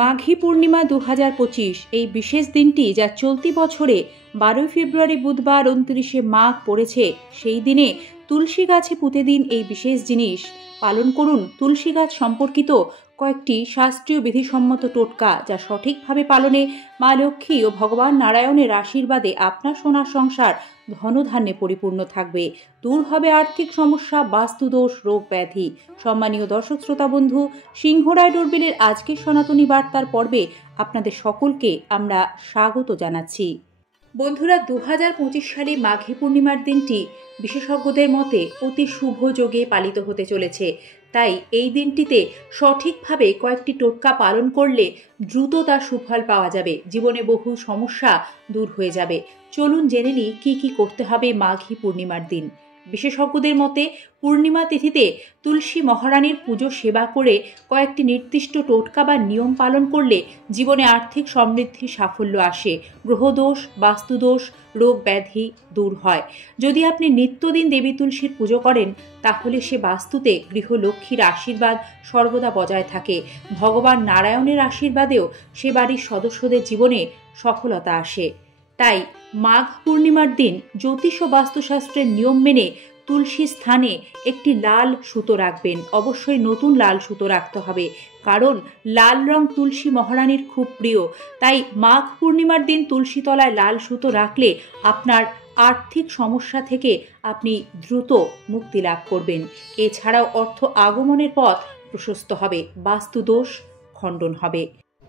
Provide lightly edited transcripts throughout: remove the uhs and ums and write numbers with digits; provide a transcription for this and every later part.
মাঘী পূর্ণিমা ২০২৫ এই বিশেষ দিনটি যা চলতি বছরে ১২ ফেব্রুয়ারি বুধবার ২৯শে মাঘ পড়েছে, সেই দিনে তুলসী গাছে পুঁতে দিন এই বিশেষ জিনিস। পালন করুন তুলসী গাছ সম্পর্কিত কয়েকটি শাস্ত্রীয় বিধিসম্মত টোটকা, যা সঠিকভাবে পালনে মা লক্ষ্মী ও ভগবান নারায়ণের আশীর্বাদে আপনার সোনার সংসার ধনধান্যে পরিপূর্ণ থাকবে। দূর হবে আর্থিক সমস্যা, বাস্তুদোষ, রোগ ব্যাধি। সম্মানীয় দর্শক শ্রোতা বন্ধু, সিংহরায় ডোরবেলের আজকের সনাতনী বার্তার পর্বে আপনাদের সকলকে আমরা স্বাগত জানাচ্ছি। বন্ধুরা, ২০২৫ সালে মাঘী পূর্ণিমার দিনটি বিশেষজ্ঞদের মতে অতি শুভ যোগে পালিত হতে চলেছে। তাই এই দিনটিতে সঠিকভাবে কয়েকটি টোটকা পালন করলে দ্রুত তার সুফল পাওয়া যাবে, জীবনে বহু সমস্যা দূর হয়ে যাবে। চলুন জেনে নিই কী কী করতে হবে মাঘী পূর্ণিমার দিন। বিশেষজ্ঞদের মতে পূর্ণিমা তিথিতে তুলসী মহারানীর পুজো সেবা করে কয়েকটি নির্দিষ্ট টোটকা বা নিয়ম পালন করলে জীবনে আর্থিক সমৃদ্ধি, সাফল্য আসে, গ্রহদোষ, বাস্তুদোষ, রোগ ব্যাধি দূর হয়। যদি আপনি নিত্যদিন দেবী তুলসীর পুজো করেন, তাহলে সে বাস্তুতে গৃহলক্ষ্মীর আশীর্বাদ সর্বদা বজায় থাকে। ভগবান নারায়ণের আশীর্বাদেও সে বাড়ির সদস্যদের জীবনে সফলতা আসে। তাই মাঘ পূর্ণিমার দিন জ্যোতিষ ও বাস্তুশাস্ত্রের নিয়ম মেনে তুলসী স্থানে একটি লাল সুতো রাখবেন। অবশ্যই নতুন লাল সুতো রাখতে হবে, কারণ লাল রং তুলসী মহারানীর খুব প্রিয়। তাই মাঘ পূর্ণিমার দিন তুলসী তলায় লাল সুতো রাখলে আপনার আর্থিক সমস্যা থেকে আপনি দ্রুত মুক্তি লাভ করবেন। এছাড়াও অর্থ আগমনের পথ প্রশস্ত হবে, বাস্তুদোষ খণ্ডন হবে।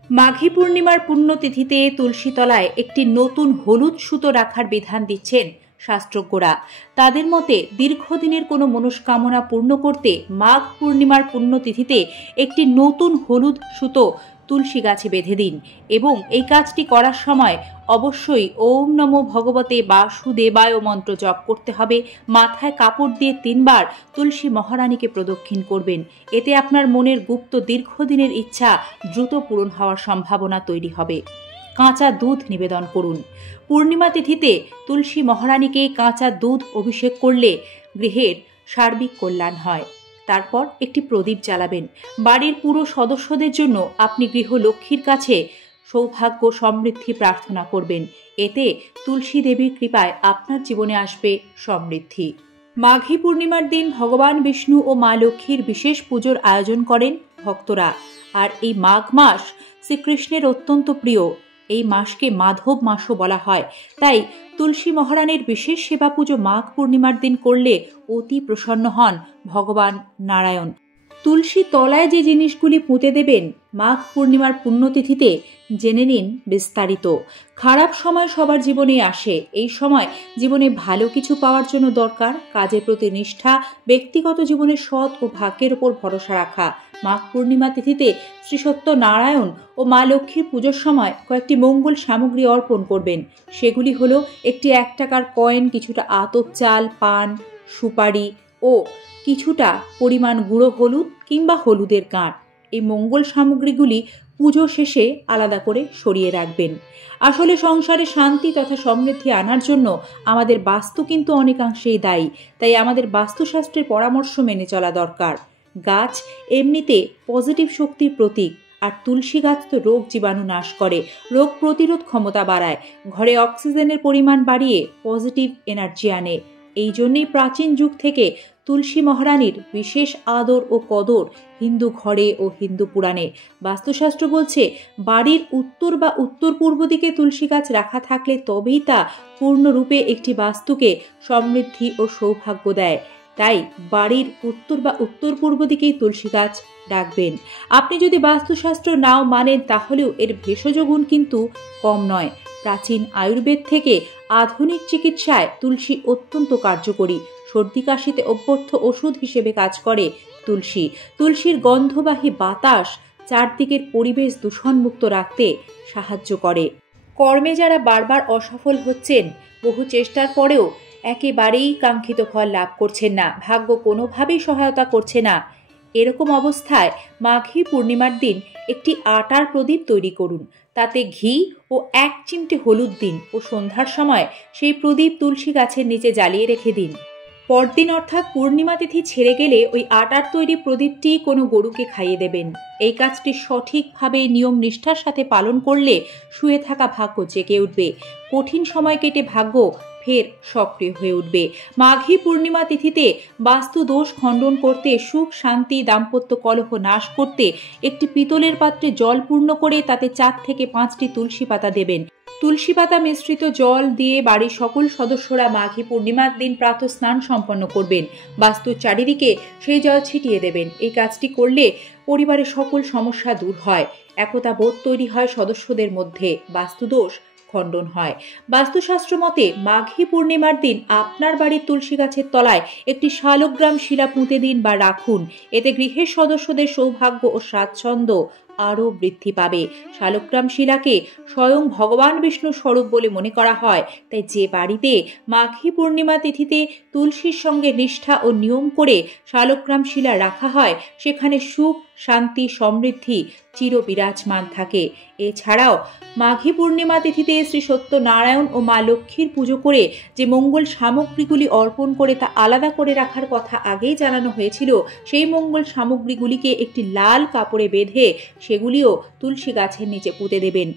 মাঘী পূর্ণিমার পুণ্যতিথিতে তুলসী তলায় একটি নতুন হলুদ সুতো রাখার বিধান দিচ্ছেন শাস্ত্রজ্ঞরা। তাদের মতে দীর্ঘদিনের কোনো মনস্কামনা পূর্ণ করতে মাঘ পূর্ণিমার পুণ্যতিথিতে একটি নতুন হলুদ সুতো তুলসী গাছে বেঁধে দিন এবং এই কাজটি করার সময় অবশ্যই ওম নমো ভগবতে বাসুদেবায় মন্ত্র জপ করতে হবে। মাথায় কাপড় দিয়ে ৩ বার তুলসী মহারানীকে প্রদক্ষিণ করবেন। এতে আপনার মনের গুপ্ত দীর্ঘদিনের ইচ্ছা দ্রুত পূরণ হওয়ার সম্ভাবনা তৈরি হবে। কাঁচা দুধ নিবেদন করুন। পূর্ণিমা তিথিতে তুলসী মহারানীকে কাঁচা দুধ অভিষেক করলে গৃহের সার্বিক কল্যাণ হয়। তারপর একটি প্রদীপ জ্বালাবেন। বাড়ির পুরো সদস্যদের জন্য আপনি গৃহলক্ষ্মীর কাছে সৌভাগ্য সমৃদ্ধি প্রার্থনা করবেন। এতে তুলসী দেবীর কৃপায় আপনার জীবনে আসবে সমৃদ্ধি। মাঘী পূর্ণিমার দিন ভগবান বিষ্ণু ও মা লক্ষ্মীর বিশেষ পুজোর আয়োজন করেন ভক্তরা। আর এই মাঘ মাস শ্রীকৃষ্ণের অত্যন্ত প্রিয়। এই মাসকে মাধব মাসও বলা হয়। তাই তুলসী মহারানীর বিশেষ সেবা পুজো মাঘ পূর্ণিমার দিন করলে অতি প্রসন্ন হন ভগবান নারায়ণ। তুলসী তলায় যে জিনিসগুলি পুঁতে দেবেন মাঘ পূর্ণিমার পুণ্যতিথিতে জেনে নিন বিস্তারিত। খারাপ সময় সবার জীবনে আসে। এই সময় জীবনে ভালো কিছু পাওয়ার জন্য দরকার কাজের প্রতি নিষ্ঠা, ব্যক্তিগত জীবনে সৎ ও ভাগ্যের ওপর ভরসা রাখা। মাঘ পূর্ণিমা তিথিতে শ্রী সত্য নারায়ণ ও মা লক্ষ্মীর পুজোর সময় কয়েকটি মঙ্গল সামগ্রী অর্পণ করবেন। সেগুলি হলো একটি ১ টাকার কয়েন, কিছুটা আতপ চাল, পান, সুপারি ও কিছুটা পরিমাণ গুঁড়ো হলুদ কিংবা হলুদের গাঁট। এই মঙ্গল সামগ্রীগুলি পুজো শেষে আলাদা করে সরিয়ে রাখবেন। আসলে সংসারে শান্তি তথা সমৃদ্ধি আনার জন্য আমাদের বাস্তু কিন্তু অনেকাংশেই দায়ী। তাই আমাদের বাস্তুশাস্ত্রের পরামর্শ মেনে চলা দরকার। গাছ এমনিতে পজিটিভ শক্তির প্রতীক, আর তুলসী গাছ তো রোগ জীবাণু নাশ করে, রোগ প্রতিরোধ ক্ষমতা বাড়ায়, ঘরে অক্সিজেনের পরিমাণ বাড়িয়ে পজিটিভ এনার্জি আনে। এই জন্যই প্রাচীন যুগ থেকে তুলসী মহারানীর বিশেষ আদর ও কদর হিন্দু ঘরে ও হিন্দু পুরাণে। বাস্তুশাস্ত্র বলছে বাড়ির উত্তর বা উত্তর পূর্ব দিকে তুলসী গাছ রাখা থাকলে তবেই তা পূর্ণরূপে একটি বাস্তুকে সমৃদ্ধি ও সৌভাগ্য দেয়। তাই বাড়ির উত্তর বা উত্তর পূর্ব দিকেই তুলসী গাছ রাখবেন। আপনি যদি বাস্তুশাস্ত্র নাও মানেন, তাহলেও এর ভেষজ গুণ কিন্তু কম নয়। প্রাচীন আয়ুর্বেদ থেকে আধুনিক চিকিৎসায় তুলসী অত্যন্ত কার্যকরী। সর্দি কাশিতে অভ্যর্থ ওষুধ হিসেবে কাজ করে তুলসী। তুলসীর গন্ধবাহী বাতাস চারদিকের পরিবেশ দূষণমুক্ত রাখতে সাহায্য করে। কর্মে যারা বারবার অসফল হচ্ছেন, বহু চেষ্টার পরেও একেবারেই কাঙ্ক্ষিত ফল লাভ করছেন না, ভাগ্য কোনোভাবেই সহায়তা করছে না, এরকম অবস্থায় মাঘী পূর্ণিমার দিন একটি আটার প্রদীপ তৈরি করুন। তাতে ঘি ও 1 চিমটে হলুদ দিন ও সন্ধ্যার সময় সেই প্রদীপ তুলসী গাছের নিচে জ্বালিয়ে রেখে দিন। পরদিন অর্থাৎ পূর্ণিমা তিথি ছেড়ে গেলে ওই আটার তৈরি প্রদীপটি কোনো গরুকে খাইয়ে দেবেন। এই কাজটি সঠিকভাবে নিয়ম নিষ্ঠার সাথে পালন করলে শুয়ে থাকা ভাগ্য জেগে উঠবে, কঠিন সময় কেটে ভাগ্য ফের সক্রিয় হয়ে উঠবে। মাঘী পূর্ণিমা তিথিতে বাস্তু দোষ খণ্ডন করতে, সুখ শান্তি দাম্পত্য কলহ নাশ করতে একটি পিতলের পাত্রে জল পূর্ণ করে তাতে 4 থেকে 5টি তুলসী পাতা দেবেন। তুলসী পাতা মিশ্রিত জল দিয়ে বাড়ির সকল সদস্যরা মাঘী পূর্ণিমার দিন প্রাতঃ স্নান সম্পন্ন করবেন। বাস্তুর চারিদিকে সেই জল ছিটিয়ে দেবেন। এই কাজটি করলে পরিবারের সকল সমস্যা দূর হয়, একতা বোধ তৈরি হয় সদস্যদের মধ্যে, বাস্তুদোষ খণ্ডন হয়। বাস্তুশাস্ত্র মতে মাঘী পূর্ণিমার দিন আপনার বাড়ির তুলসী গাছের তলায় একটি শালগ্রাম শিলা পুঁতে দিন বা রাখুন। এতে গৃহের সদস্যদের সৌভাগ্য ও স্বাচ্ছন্দ্য আরও বৃদ্ধি পাবে। শালগ্রাম শিলাকে স্বয়ং ভগবান বিষ্ণুর স্বরূপ বলে মনে করা হয়। তাই যে বাড়িতে মাঘী পূর্ণিমা তিথিতে তুলসীর সঙ্গে নিষ্ঠা ও নিয়ম করে শালগ্রাম শিলা রাখা হয়, সেখানে সুখ শান্তি সমৃদ্ধি চির বিরাজমান থাকে। এছাড়াও মাঘী পূর্ণিমা তিথিতে শ্রী সত্যনারায়ণ ও মা লক্ষ্মীর পুজো করে যে মঙ্গল সামগ্রীগুলি অর্পণ করে তা আলাদা করে রাখার কথা আগেই জানানো হয়েছিল। সেই মঙ্গল সামগ্রীগুলিকে একটি লাল কাপড়ে বেঁধে সেগুলিও তুলসী গাছের নিচে পুঁতে দেবেন।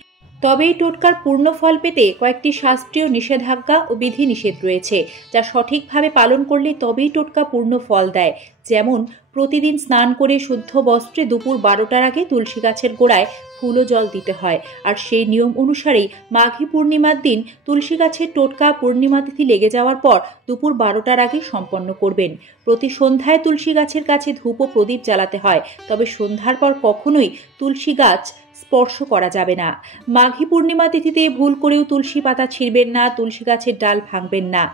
তবে এই টোটকার পূর্ণ ফল পেতে কয়েকটি শাস্ত্রীয় নিষেধাজ্ঞা ও বিধিনিষেধ রয়েছে, যা সঠিকভাবে পালন করলে তবেই টোটকা পূর্ণ ফল দেয়। যেমন প্রতিদিন স্নান করে শুদ্ধ বস্ত্রে দুপুর 12টার আগে তুলসী গাছের গোড়ায় ফুল ও জল দিতে হয়। আর সেই নিয়ম অনুসারেই মাঘী পূর্ণিমার দিন তুলসী গাছের টোটকা পূর্ণিমা তিথি লেগে যাওয়ার পর দুপুর 12টার আগে সম্পন্ন করবেন। প্রতি সন্ধ্যায় তুলসী গাছের কাছে ধূপ ও প্রদীপ জ্বালাতে হয়, তবে সন্ধ্যার পর কখনোই তুলসী গাছ স্পর্শ করা যাবে না। মাঘী পূর্ণিমা তিথিতে ভুল করেও তুলসী পাতা ছিঁড়বেন না, তুলসী গাছের ডাল ভাঙবেন না।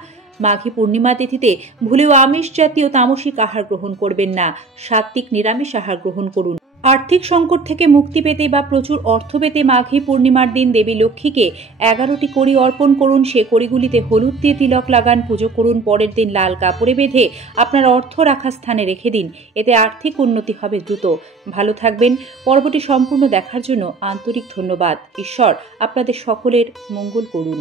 মাঘী পূর্ণিমা তিথিতে ভুলেও আমিষ জাতীয় তামসিক আহার গ্রহণ করবেন না, সাত্ত্বিক নিরামিষ আহার গ্রহণ করুন। আর্থিক সংকট থেকে মুক্তি পেতে বা প্রচুর অর্থ পেতে মাঘী পূর্ণিমার দিন দেবী লক্ষ্মীকে 11টি কড়ি অর্পণ করুন। সে কড়িগুলিতে হলুদ দিয়ে তিলক লাগান, পুজো করুন। পরের দিন লাল কাপড়ে বেঁধে আপনার অর্থ রাখার স্থানে রেখে দিন। এতে আর্থিক উন্নতি হবে দ্রুত। ভালো থাকবেন। পর্বটি সম্পূর্ণ দেখার জন্য আন্তরিক ধন্যবাদ। ঈশ্বর আপনাদের সকলের মঙ্গল করুন।